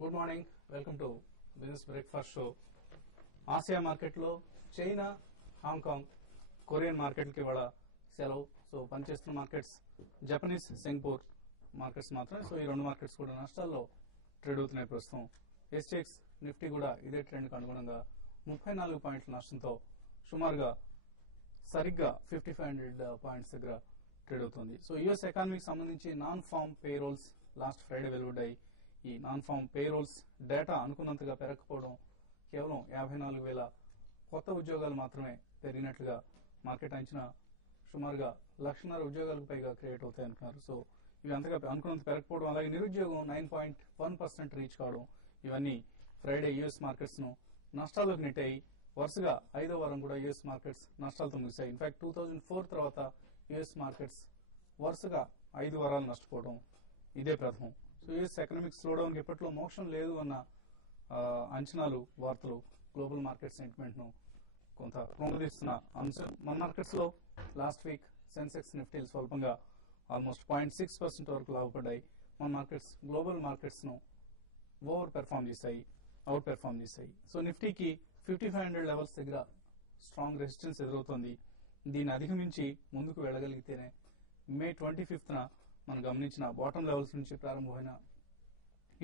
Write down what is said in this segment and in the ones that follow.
Good morning, welcome to business breakfast show. Asia మార్కెట్లో China, Hong Kong, Korean మార్కెట్లకి ఇవాళ సెలవు. సో పనిచేస్తున్న మార్కెట్స్ జపనీస్, సింగపూర్ మార్కెట్స్ మాత్రమే. సో ఈ రెండు మార్కెట్స్ కూడా నష్టాల్లో ట్రేడ్ అవుతున్నాయి ప్రస్తుతం. ఎస్టెక్స్, నిఫ్టీ కూడా ఇదే ట్రెండ్కి అనుగుణంగా 34 పాయింట్ల నష్టంతో సుమారుగా సరిగ్గా 5500 పాయింట్స్ దగ్గర ట్రేడ్ అవుతుంది. సో యుఎస్ ఎకానమీకి సంబంధించి non farm payrolls last Friday వెలువడ్డాయి. ఈ నాన్ ఫార్మ్ పేరోల్స్ డేటా అనుకున్నంతగా పెరగకపోవడం, కేవలం 54,000 కొత్త ఉద్యోగాలు మాత్రమే పెరిగినట్లుగా మార్కెట్ అంచనా. సుమారుగా 1,50,000 ఉద్యోగాలకు పైగా క్రియేట్ అవుతాయి అనుకున్నారు. సో ఇవి అంతగా అనుకున్నంత పెరగకపోవడం, అలాగే నిరుద్యోగం 9.1% రీచ్ కావడం, ఇవన్నీ ఫ్రైడే యుఎస్ మార్కెట్స్ ను నష్టాల్లోకి నెట్టాయి. వరుసగా 5వ వారం కూడా యుఎస్ మార్కెట్స్ నష్టాలతో ముగిశాయి. ఇన్ఫాక్ట్ 2004 తర్వాత యుఎస్ మార్కెట్స్ వరుసగా 5 వారాలు నష్టపోవడం ఇదే ప్రథమం. సో యుఎస్ ఎకనామిక్ స్లోడౌన్ కి ఇప్పట్లో మోక్షం లేదు అన్న అంచనాలు, వార్తలు గ్లోబల్ మార్కెట్ సెంటిమెంట్ ను కొంత కృంగదీస్తున్న అంశం. మన మార్కెట్స్ లో లాస్ట్ వీక్ సెన్సెక్స్, నిఫ్టీలు స్వల్పంగా ఆల్మోస్ట్ 0.6% వరకు లాభపడ్డాయి. మన మార్కెట్స్ గ్లోబల్ మార్కెట్స్ ను అవుట్ పెర్ఫామ్ చేశాయి. సో నిఫ్టీకి 5500 లెవెల్స్ దగ్గర స్ట్రాంగ్ రెసిస్టెన్స్ ఎదురవుతోంది. దీన్ని అధిగమించి ముందుకు వెళ్లగలిగితేనే మే 25న మనం గమనించిన బాటం లెవెల్స్ నుంచి ప్రారంభమైన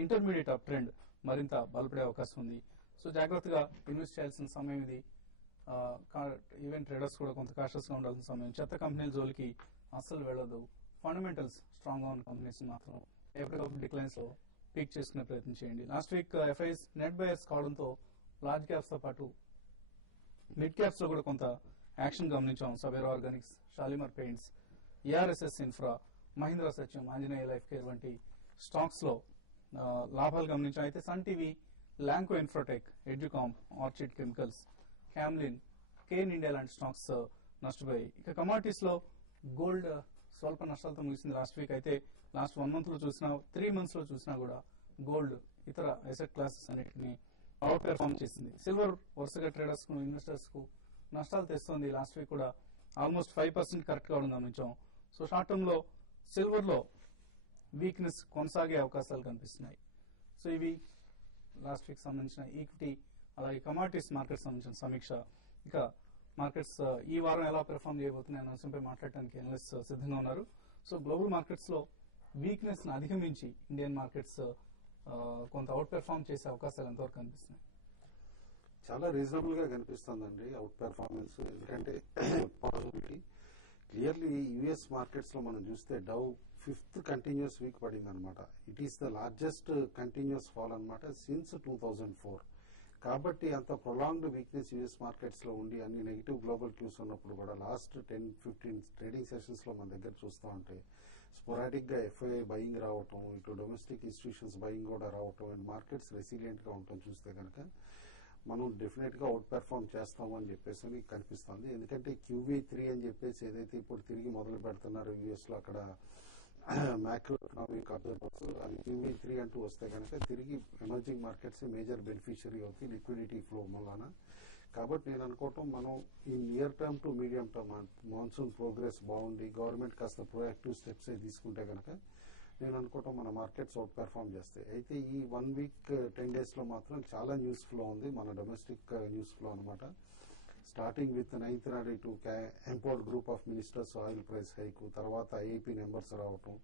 ఇంటర్మీడియట్ అప్ ట్రెండ్ మరింత బలపడే అవకాశం ఉంది. సో జాగ్రత్తగా ఇన్వెస్ట్ చేయాల్సిన సమయం ఇది. ఈవెన్ ట్రేడర్స్ కూడా కొంత కాషియస్ గా ఉండాల్సిన సమయం. చెత్త కంపెనీల జోలికి అస్సలు వెళ్లదు. ఫండమెంటల్స్ స్ట్రాంగ్ గా ఉన్న కంపెనీస్ మాత్రం ఎప్పటికప్పుడు డిక్లైన్స్ లో పీక్ చేసుకునే ప్రయత్నం చేయండి. Last week FIs net buyers కావడంతో లార్జ్ క్యాప్స్ తో పాటు మిడ్ క్యాప్స్ లో కూడా కొంత యాక్షన్ గమనించాం. Savera Organics, Shalimar Paints, ARSS Infra, Mahindra Satyam, Anjaneya Life Care వంటి స్టాక్స్ లో లాభాలు గమనించాం. అయితే Sun TV, Lanco Infratech, Educomp, Orchid Chemicals, Camlin, Cairn India లాంటి స్టాక్స్ నష్టపోయాయి. ఇక కమాడిటీస్ లో గోల్డ్ స్వల్ప నష్టాలతో ముగిసింది లాస్ట్ వీక్. అయితే లాస్ట్ 1 మంత్ లో చూసినా, 3 మంత్స్ లో చూసినా కూడా గోల్డ్ ఇతర అసెట్ క్లాసెస్ అన్నిటిని అవుట్ పెర్ఫార్మ్ చేసింది. సిల్వర్ వరుసగా ట్రేడర్స్ కు, ఇన్వెస్టర్స్ కు నష్టాలు తెస్తోంది. లాస్ట్ వీక్ కూడా ఆల్మోస్ట్ 5% కరెక్ట్ కావడం గమనించాం. సో షార్ట్ టర్మ్ లో సిల్వర్ లో వీక్నెస్ కొనసాగే అవకాశాలు కనిపిస్తున్నాయి. సో ఇవి లాస్ట్ వీక్ సంబంధించిన ఈక్విటీ అలాగే కమాడిటీస్ మార్కెట్ సంబంధించిన సమీక్ష. ఇక మార్కెట్స్ ఈ వారం ఎలా పెర్ఫార్మ్ చేయబోతున్నాయి అనే అంశంపై మాట్లాడడానికి అనలిస్ట్ సిద్ధంగా ఉన్నారు. సో గ్లోబల్ మార్కెట్స్ లో వీక్నెస్ ను అధిగమించి ఇండియన్ మార్కెట్స్ కొంత అవుట్ పెర్ఫార్మ్ చేసే అవకాశాలు ఎంతవరకు కనిపిస్తున్నాయి? చాలా రీజనబుల్ గా కనిపిస్తుందండి అవుట్ పెర్ఫార్మెన్స్. ఎందుకంటే పాజిబిలిటీ క్లియర్లీ యుఎస్ మార్కెట్స్ లో మనం చూస్తే డౌ 5th కంటిన్యూస్ వీక్ పడింది అనమాట. It is the largest continuous fall అనమాట సిన్స్ 2004. కాబట్టి అంత ప్రొలాంగ్డ్ వీక్నెస్ యుఎస్ మార్కెట్స్ లో ఉండి అన్ని నెగిటివ్ గ్లోబల్ క్యూస్ ఉన్నప్పుడు కూడా లాస్ట్ 10-15 ట్రేడింగ్ సెషన్స్ లో మన దగ్గర చూస్తూ ఉంటే స్పోరాటిక్ గా ఎఫ్ఐఐ బయింగ్ రావటం, ఇటు డొమెస్టిక్ ఇన్స్టిట్యూషన్స్ బయింగ్ కూడా రావటం అండ్ మార్కెట్స్ రెసిలియంట్ గా ఉండటం చూస్తే కనుక మనం డెఫినెట్ గా అవుట్ పెర్ఫార్మ్ చేస్తాము అని చెప్పేసి కనిపిస్తుంది. ఎందుకంటే QE3 అని చెప్పేసి ఏదైతే ఇప్పుడు తిరిగి మొదలు పెడుతున్నారో యుఎస్ లో, అక్కడ మ్యాక్రో ఎకనామిక్ అబ్జర్వర్స్ అది QE3 అంటూ వస్తే కనుక తిరిగి ఎమర్జింగ్ మార్కెట్స్ మేజర్ బెనిఫిషియరీ అవుతాయి లిక్విడిటీ ఫ్లో వలన. కాబట్టి నేను అనుకోవటం మనం ఈ near term two medium term monsoon progress బాగుండి గవర్నమెంట్ కాస్త ప్రొయాక్టివ్ స్టెప్స్ తీసుకుంటే కనుక నేను అనుకోవటం మన మార్కెట్స్ అవుట్ పెర్ఫార్మ్ చేస్తాయి. అయితే ఈ 1 వీక్ 10 days లో మాత్రం చాలా న్యూస్ ఫ్లో ఉంది, మన డొమెస్టిక్ న్యూస్ ఫ్లో అనమాట. స్టార్టింగ్ విత్ 9th నాడు import group of ministers oil price hike, తర్వాత ఐఐపీ నెంబర్స్ రావటం,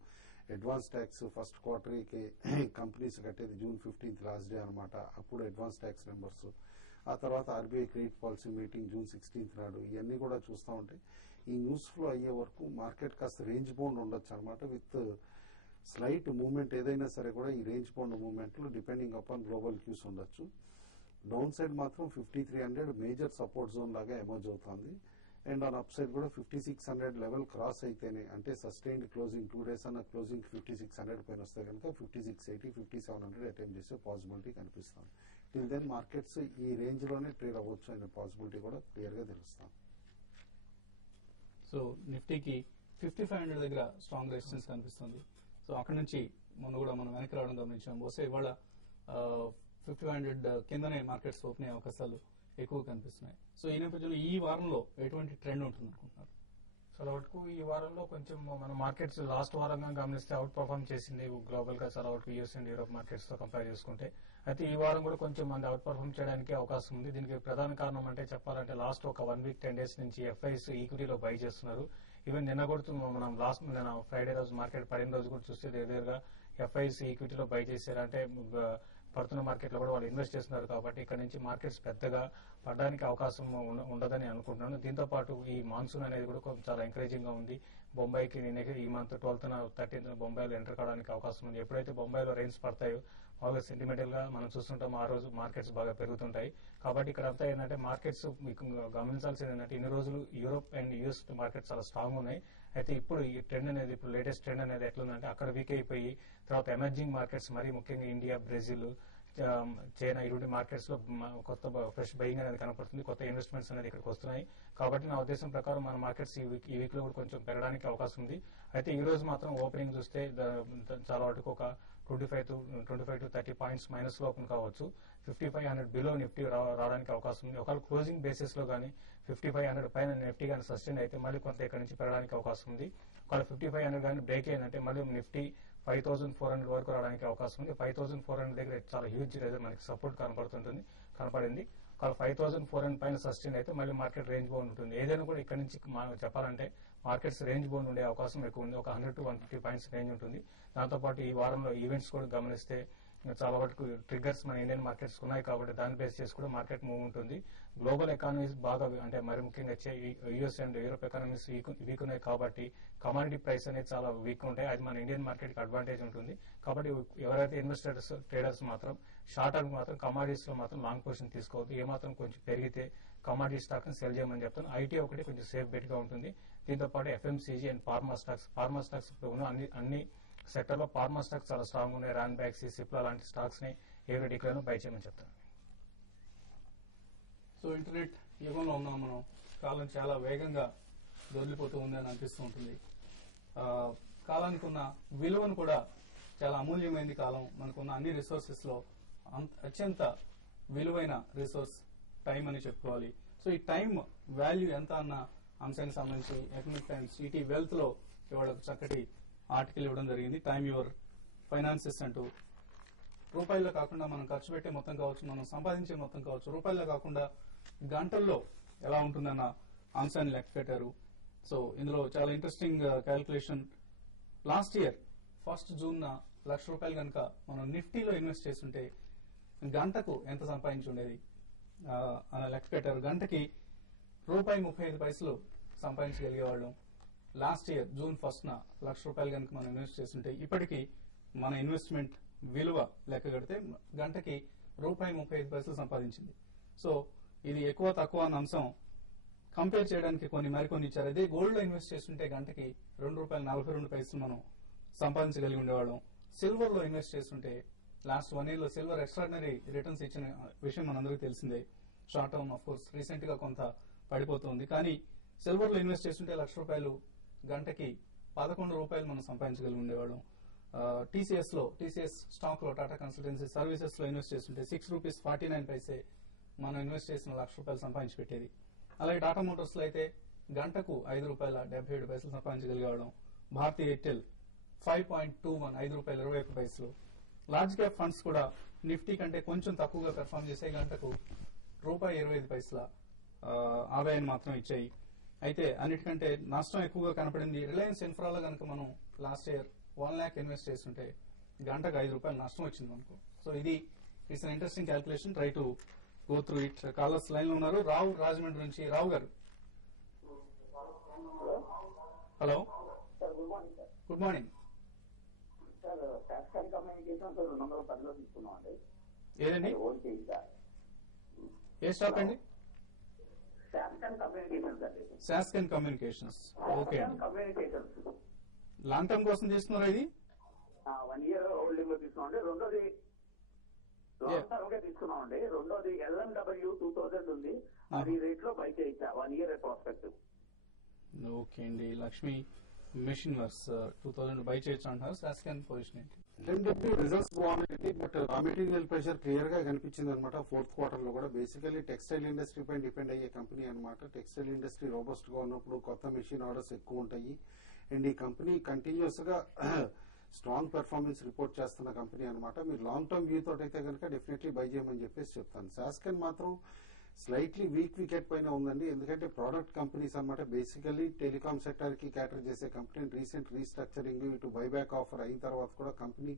అడ్వాన్స్ ట్యాక్స్ ఫస్ట్ క్వార్టర్కి కంపెనీస్ కట్టేది June 15th లాస్ట్ డే అనమాట. అప్పుడు అడ్వాన్స్ ట్యాక్స్ నెంబర్స్, ఆ తర్వాత RBI credit policy meeting June 16th నాడు. ఇవన్నీ కూడా చూస్తూ ఉంటే ఈ న్యూస్ ఫ్లో అయ్యే వరకు మార్కెట్ కాస్త రేంజ్ బౌండ్ ఉండొచ్చు అనమాట. విత్ స్లైట్ మూవ్మెంట్ ఏదైనా సరే కూడా ఈ రేంజ్ బౌండ్ మూవ్మెంట్ లో డిపెండింగ్ అపాన్ గ్లోబల్ క్యూస్ ఉండొచ్చు. డౌన్ సైడ్ మాత్రం 5300 మేజర్ సపోర్ట్ జోన్ లాగా ఎమర్జ్ అవుతుంది. అండ్ ఆన్ అప్ సైడ్ కూడా 5600 లెవెల్ క్రాస్ అయితేనే, అంటే సస్టైన్డ్ క్లోజింగ్ 2 days అన్న క్లోజింగ్ 5600 పైన వస్తే కనుక 5680, 5700 అటెంప్ట్ చేసే పాసిబిలిటీ కనిపిస్తుంది. టిల్ దెన్ మార్కెట్స్ ఈ రేంజ్ లోనే ట్రేడ్ అవ్వచ్చు అనే పాసిబిలిటీ కూడా క్లియర్ గా తెలుస్తాం. సో నిఫ్టీకి 5500 దగ్గర స్ట్రాంగ్ రెసిస్టెన్స్ కనిపిస్తుంది. సో అక్కడ నుంచి మొన్న కూడా మనం వెనక్కి రావడం గమనించాం. బహుశా ఇవాళ 5500 కిందనే మార్కెట్స్ ఓపెన్ అయ్యే అవకాశాలు ఎక్కువ కనిపిస్తున్నాయి. సో ఈ నేపథ్యంలో ఈ వారంలో ఎటువంటి ట్రెండ్ ఉంటుంది అనుకుంటున్నారు? చాలా వరకు ఈ వారంలో కొంచెం మన మార్కెట్స్ లాస్ట్ వారంగా గమనిస్తే అవుట్ పర్ఫార్మ్ చేసింది గ్లోబల్ గా చాలా వరకు యూఎస్ అండ్ యూరోప్ మార్కెట్స్ తో కంపేర్ చేసుకుంటే. అయితే ఈ వారం కూడా కొంచెం మంది అవుట్ పర్ఫార్మ్ చేయడానికి అవకాశం ఉంది. దీనికి ప్రధాన కారణం అంటే చెప్పాలంటే లాస్ట్ ఒక 1 వీక్ 10 డేస్ నుంచి ఎఫ్ఐస్ ఈక్విటీలో బై చేస్తున్నారు. ఈవెన్ నిన్న కూడా మనం నిన్న ఫ్రైడే రోజు మార్కెట్ పడిన రోజు కూడా చూస్తే దగ్గరగా ఎఫ్ఐస్ ఈక్విటీలో బై చేశారు. అంటే పడుతున్న మార్కెట్ లో కూడా వాళ్ళు ఇన్వెస్ట్ చేస్తున్నారు కాబట్టి ఇక్కడ నుంచి మార్కెట్స్ పెద్దగా పడడానికి అవకాశం ఉండదని అనుకుంటున్నాను. దీంతో పాటు ఈ మాన్సూన్ అనేది కూడా కొంచెం చాలా ఎంకరేజింగ్ గా ఉంది. బొంబాయికి నిన్న ఈ మంత్ 12th 13th బొంబాయిలో ఎంటర్ కావడానికి అవకాశం ఉంది. ఎప్పుడైతే బొంబాయిలో రైన్స్ పడతాయో బాగా సెంటిమెంటల్ గా మనం చూస్తుంటాం ఆ రోజు మార్కెట్స్ బాగా పెరుగుతుంటాయి. కాబట్టి ఇక్కడ అంతా ఏంటంటే మార్కెట్స్ మీకు గమనించాల్సింది ఏంటంటే ఇన్ని రోజులు యూరోప్ అండ్ యుఎస్ మార్కెట్స్ చాలా స్ట్రాంగ్ ఉన్నాయి. అయితే ఇప్పుడు ఈ ట్రెండ్ అనేది ఇప్పుడు లేటెస్ట్ ట్రెండ్ అనేది ఎట్లుందంటే అక్కడ వీక్ అయిపోయి తర్వాత ఎమర్జింగ్ మార్కెట్స్ మరి ముఖ్యంగా ఇండియా, బ్రెజిల్, చైనా ఇటువంటి మార్కెట్స్ లో కొత్త ఫ్రెష్ బయింగ్ అనేది కనపడుతుంది. కొత్త ఇన్వెస్ట్మెంట్స్ అనేది ఇక్కడికి వస్తున్నాయి. కాబట్టి నా ఉద్దేశం ప్రకారం మన మార్కెట్స్ ఈ వీక్ లో కూడా కొంచెం పెరగడానికి అవకాశం ఉంది. అయితే ఈ రోజు మాత్రం ఓపెనింగ్ చూస్తే చాలా వరకు ఒక 25 to 30 పాయింట్స్ మైనస్ లో ఓపెన్ కావచ్చు. 5500 బిలో నిఫ్టీ రావడానికి అవకాశం ఉంది. ఒకవేళ క్లోజింగ్ బేసిస్ లో కానీ 5500 పైన నిఫ్టీ కానీ సస్టైన్ అయితే మళ్ళీ కొంత ఇక్కడ నుంచి పెరగడానికి అవకాశం ఉంది. ఒకవేళ 5500 కానీ బ్రేక్ అయిందంటే మళ్ళీ నిఫ్టీ 5400 వరకు రావడానికి అవకాశం ఉంది. 5400 దగ్గర చాలా హ్యూజ్ మనకి సపోర్ట్ కనపడింది. ఒకవేళ 5400 పైన సస్టైన్ అయితే మళ్ళీ మార్కెట్ రేంజ్ బౌండ్ ఉంటుంది. ఏదైనా కూడా ఇక్కడ నుంచి చెప్పాలంటే మార్కెట్స్ రేంజ్ బౌండ్ ఉండే అవకాశం ఎక్కువ ఉంది. ఒక 100 to 150 పాయింట్స్ రేంజ్ ఉంటుంది. దాంతోపాటు ఈ వారంలో ఈవెంట్స్ కూడా గమనిస్తే చాలా వరకు ట్రిగ్గర్స్ మన ఇండియన్ మార్కెట్స్ ఉన్నాయి కాబట్టి దాన్ని బేస్ చేసి కూడా మార్కెట్ మూవ్ ఉంటుంది. గ్లోబల్ ఎకానమీస్ బాగా అంటే మరి ముఖ్యంగా US and Europe economies week ఉన్నాయి కాబట్టి కమాడిటీ ప్రైస్ అనేది చాలా వీక్ ఉంటాయి. అది మన ఇండియన్ మార్కెట్ కి అడ్వాంటేజ్ ఉంటుంది. కాబట్టి ఎవరైతే ఇన్వెస్టర్స్ ట్రేడర్స్ మాత్రం షార్ట్ టర్మ్ మాత్రం కమాడిటీస్ లో మాత్రం లాంగ్ పొజిషన్ తీసుకోవద్దు. ఏమాత్రం కొంచెం పెరిగితే కమాడిటీ స్టాక్ ని సెల్ చేయమని చెప్తాను. ఐటీ ఒకటి కొంచెం సేఫ్ బెట్ గా ఉంటుంది. దీంతో పాటు ఎఫ్ఎంసీజీ అండ్ ఫార్మా స్టాక్స్ ఇప్పుడు ఉన్న అన్ని సెక్టర్ లో ఫార్మా స్టాక్స్ చాలా స్ట్రాంగ్ ఉన్నాయి. రాన్ బ్యాక్సీ, సిప్లా లాంటి స్టాక్స్ ని ఎవరి డిక్లైన్ బై చేయమని చెప్తాను. సో ఇంటర్నెట్ యుగంలో ఉన్నాం మనం. కాలం చాలా వేగంగా దొరికిపోతూ ఉంది అని అనిపిస్తూ ఉంటుంది. కాలానికి ఉన్న విలువను కూడా చాలా అమూల్యమైనది కాలం. మనకున్న అన్ని రిసోర్సెస్ లో అత్యంత విలువైన రిసోర్స్ టైం అని చెప్పుకోవాలి. సో ఈ టైం వాల్యూ ఎంత అన్న అంశానికి సంబంధించి ఎకనామిక్ టైమ్స్ ఈటీ వెల్త్ లో ఇవాళ చక్కటి ఆర్టికల్ ఇవ్వడం జరిగింది. టైమ్ యువర్ ఫైనాన్సెస్ అంటూ రూపాయల్లో కాకుండా మనం ఖర్చు పెట్టే మొత్తం కావచ్చు, మనం సంపాదించే మొత్తం కావచ్చు, రూపాయల్లో కాకుండా గంటల్లో ఎలా ఉంటుందన్న అంశాన్ని లెక్క పెట్టారు. సో ఇందులో చాలా interesting calculation. Last year 1st June ₹1,00,000 కనుక మనం నిఫ్టీలో ఇన్వెస్ట్ చేస్తుంటే గంటకు ఎంత సంపాదించి ఉండేది అని లెక్క పెట్టారు. గంటకి ₹1.35 సంపాదించగలిగేవాళ్ళం. లాస్ట్ ఇయర్ June 1st ₹1,00,000 కనుక మనం ఇన్వెస్ట్ చేస్తుంటే ఇప్పటికీ మన ఇన్వెస్ట్మెంట్ విలువ లెక్క కడితే గంటకి ₹1.35 సంపాదించింది. సో ఇది ఎక్కువ తక్కువ అన్న అంశం కంపేర్ చేయడానికి మరికొన్ని ఇచ్చారు. అదే గోల్డ్ లో ఇన్వెస్ట్ చేస్తుంటే గంటకి ₹2.42 మనం సంపాదించగలిగి ఉండేవాళ్ళం. సిల్వర్ లో ఇన్వెస్ట్ చేస్తుంటే లాస్ట్ 1 year లో సిల్వర్ ఎక్స్ట్రాడినరీ రిటర్న్స్ ఇచ్చిన విషయం మనందరికీ తెలిసిందే. Short term of course recent గా కొంత పడిపోతుంది. కానీ సిల్వర్ లో ఇన్వెస్ట్ చేస్తుంటే ₹1,00,000 గంటకి ₹11 మనం సంపాదించగలిగి ఉండేవాళ్ళం. టీసీఎస్ స్టాక్ లో టాటా కన్సల్టెన్సీ సర్వీసెస్ లో ఇన్వెస్ట్ చేస్తుంటే ₹6.49 మనం ఇన్వెస్ట్ చేసిన ₹1,00,000 సంపాదించి పెట్టేది. అలాగే టాటా మోటార్స్ లో అయితే గంటకు ₹5.77 సంపాదించగలిగేవాళ్ళం. Bharti Airtel 5.21 ₹5.21. Large cap funds కూడా నిఫ్టీ కంటే కొంచెం తక్కువగా పెర్ఫార్మ్ చేసే గంటకు ₹25 ఆదాయాన్ని మాత్రం ఇచ్చాయి. అయితే అన్నిటికంటే నష్టం ఎక్కువగా కనపడింది రిలయన్స్ ఇన్ఫ్రాలో కనుక మనం లాస్ట్ ఇయర్ 1 lakh ఇన్వెస్ట్ చేస్తుంటే గంటకు ₹5 నష్టం వచ్చింది మనకు. సో ఇది it's an interesting calculation. Try to go through it. Callers line లో ఉన్నారు. రావు రాజమండ్రి నుంచి. రావు గారు, హలో, గుడ్ మార్నింగ్. ఏదండి, ఏ స్టాక్ అండి? శాస్కన్ కమ్యూనికేషన్స్. ఓకే అండి. లాంగ్ టర్మ్ కోసం తీసుకున్నారా ఇది? 1 year హోల్డింగ్ లో తీసుకున్నామండి. రెండోది లాంగ్ టర్మ్ గా తీసుకున్నామండి. రెండోది LMW 2000 ఉంది, అది రేట్ లో బై చేయొచ్చా 1 year ప్రాస్పెక్టివ్? ఓకే అండి. లక్ష్మి మెషిన్ వర్క్స్ 2000 బై చేయొచ్చు అంటున్నారు. శాస్కన్ పొజిషన్ ఏంటి? ఎల్ఎండబ్ల్యూ రిజల్ట్స్ బాగున్నాయండి, but raw material pressure clear గా కనిపించింది అనమాట. ఫోర్త్ క్వార్టర్ లో కూడా బేసికలీ టెక్స్టైల్ ఇండస్ట్రీ పై డిపెండ్ అయ్యే కంపెనీ అనమాట. టెక్స్టైల్ ఇండస్ట్రీ రోబస్ట్ గా ఉన్నప్పుడు కొత్త మెషిన్ ఆర్డర్స్ ఎక్కువ ఉంటాయి. అండ్ ఈ కంపెనీ కంటిన్యూస్ గా స్ట్రాంగ్ పెర్ఫార్మెన్స్ రిపోర్ట్ చేస్తున్న కంపెనీ అనమాట. మీరు లాంగ్ టర్మ్ వ్యూ తోటి అయితే కనుక డెఫినెట్లీ బై చేయమని చెప్పేసి చెప్తాను. సాస్కెన్ మాత్రం స్లైట్లీ వీక్ వికెట్ పైన ఉందండి, ఎందుకంటే ప్రోడక్ట్ కంపెనీస్ అనమాట. బేసికలీ టెలికాం సెక్టర్ కి క్యాటర్ చేసే కంపెనీ రీసెంట్ రీస్ట్రక్చరింగ్ ఇటు బైబ్యాక్ ఆఫర్ అయిన తర్వాత కూడా కంపెనీ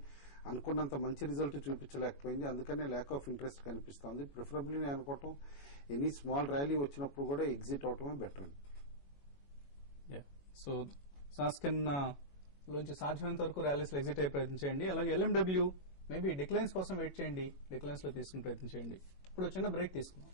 అనుకున్నంత మంచి రిజల్ట్ చూపించలేకపోయింది. అందుకనే ల్యాక్ ఆఫ్ ఇంట్రెస్ట్ కనిపిస్తుంది. ప్రిఫరబుల్లీ నేను అనుకోవటం ఎనీ స్మాల్ ర్యాలీ వచ్చినప్పుడు కూడా ఎగ్జిట్ అవటమే బెటర్ అండి. సో సాస్కెన్ లోంచి సాధ్యమైనంత వరకు ర్యాలీస్ ఎగ్జిట్ అయ్యే ప్రయత్నం చేయండి. అలాగే ఎల్ఎండబ్ల్యూ మేబీ డిక్లైన్స్ కోసం వెయిట్ చేయండి, డిక్లైన్స్ లో తీసుకునే ప్రయత్నం చేయండి. ఇప్పుడు చిన్న బ్రేక్ తీసుకుందాం.